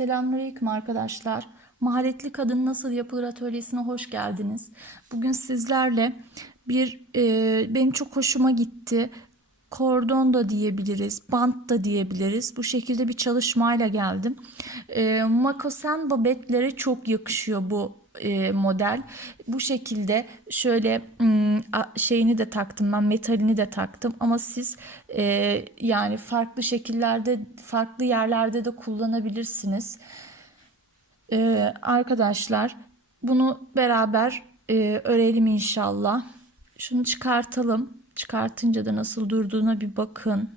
Selamünaleyküm arkadaşlar. Maharetli Kadın Nasıl Yapılır Atölyesi'ne hoş geldiniz. Bugün sizlerle bir e, benim çok hoşuma gitti. Kordon da diyebiliriz, bant da diyebiliriz. Bu şekilde bir çalışmayla geldim. E, Makosen babetlere çok yakışıyor bu e, model. Bu şekilde şöyle hmm, şeyini de taktım ben metalini de taktım ama siz e, yani farklı şekillerde farklı yerlerde de kullanabilirsiniz. E, arkadaşlar bunu beraber e, örelim inşallah. Şunu çıkartalım. Çıkartınca da nasıl durduğuna bir bakın.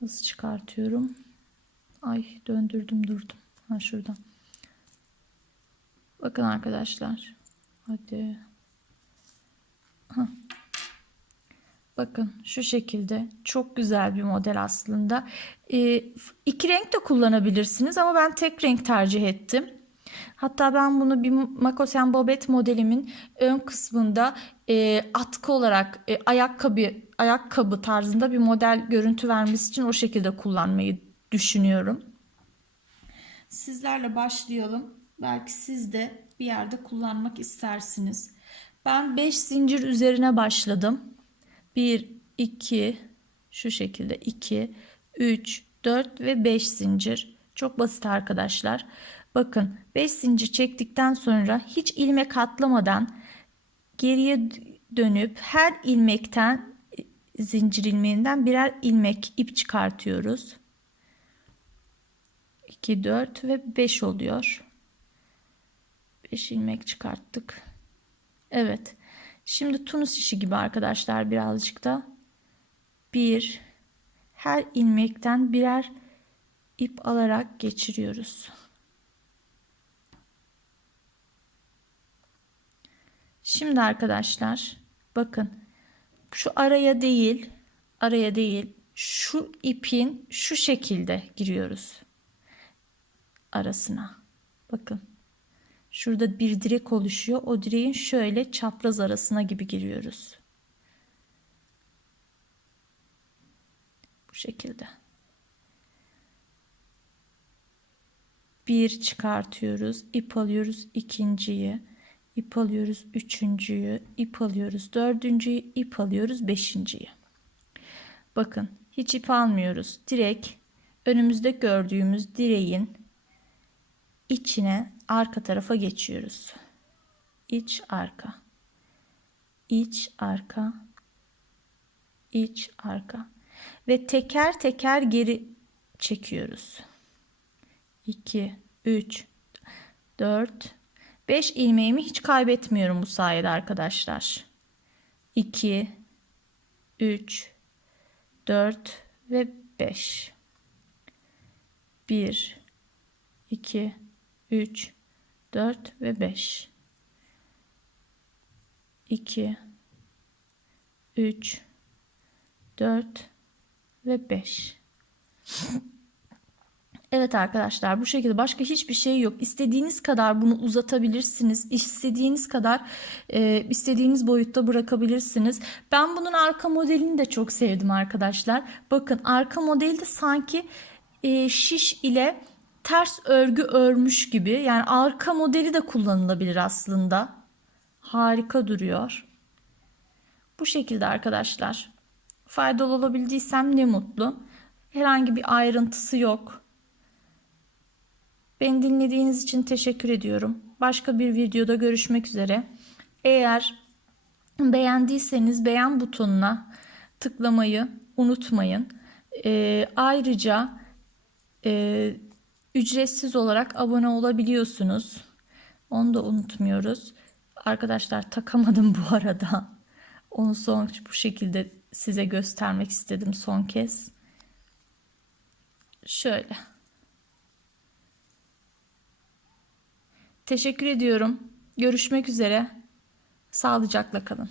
Nasıl çıkartıyorum? Ay döndürdüm durdum. Ha şuradan. Bakın arkadaşlar. Hadi. Bakın şu şekilde çok güzel bir model aslında. Ee, iki renk de kullanabilirsiniz ama ben tek renk tercih ettim. Hatta ben bunu bir Makosen Bobet modelimin ön kısmında e, atkı olarak e, ayakkabı ayakkabı tarzında bir model görüntü vermesi için o şekilde kullanmayı düşünüyorum. Sizlerle başlayalım. Belki siz de bir yerde kullanmak istersiniz. Ben 5 zincir üzerine başladım. 1, 2, şu şekilde 2, 3, 4 ve 5 zincir. Çok basit arkadaşlar. Bakın 5 zincir çektikten sonra hiç ilmek atlamadan geriye dönüp her ilmekten zincir ilmeğinden birer ilmek ip çıkartıyoruz. 2, 4 ve 5 oluyor. 5 ilmek çıkarttık. Evet. Şimdi tunus işi gibi arkadaşlar birazcık da bir her ilmekten birer ip alarak geçiriyoruz. Şimdi arkadaşlar bakın şu araya değil araya değil şu ipin şu şekilde giriyoruz arasına. Bakın. Şurada bir direk oluşuyor. O direğin şöyle çapraz arasına gibi giriyoruz. Bu şekilde. Bir çıkartıyoruz. ip alıyoruz ikinciyi. ip alıyoruz üçüncüyü. ip alıyoruz dördüncüyü. ip alıyoruz beşinciyi. Bakın hiç ip almıyoruz. Direkt önümüzde gördüğümüz direğin içine arka tarafa geçiyoruz. İç arka. İç arka. İç arka. Ve teker teker geri çekiyoruz. 2 3 4 5 ilmeğimi hiç kaybetmiyorum bu sayede arkadaşlar. 2 3 4 ve 5 1 2 3 4 ve 5 2 3 4 ve 5 Evet arkadaşlar bu şekilde başka hiçbir şey yok. İstediğiniz kadar bunu uzatabilirsiniz. İstediğiniz kadar e, istediğiniz boyutta bırakabilirsiniz. Ben bunun arka modelini de çok sevdim arkadaşlar. Bakın arka modelde sanki e, şiş ile ters örgü örmüş gibi. Yani arka modeli de kullanılabilir aslında. Harika duruyor. Bu şekilde arkadaşlar. Faydalı olabildiysem ne mutlu. Herhangi bir ayrıntısı yok. Beni dinlediğiniz için teşekkür ediyorum. Başka bir videoda görüşmek üzere. Eğer beğendiyseniz beğen butonuna tıklamayı unutmayın. Ee, ayrıca e, ücretsiz olarak abone olabiliyorsunuz. Onu da unutmuyoruz. Arkadaşlar takamadım bu arada. Onu son bu şekilde size göstermek istedim son kez. Şöyle. Teşekkür ediyorum. Görüşmek üzere. Sağlıcakla kalın.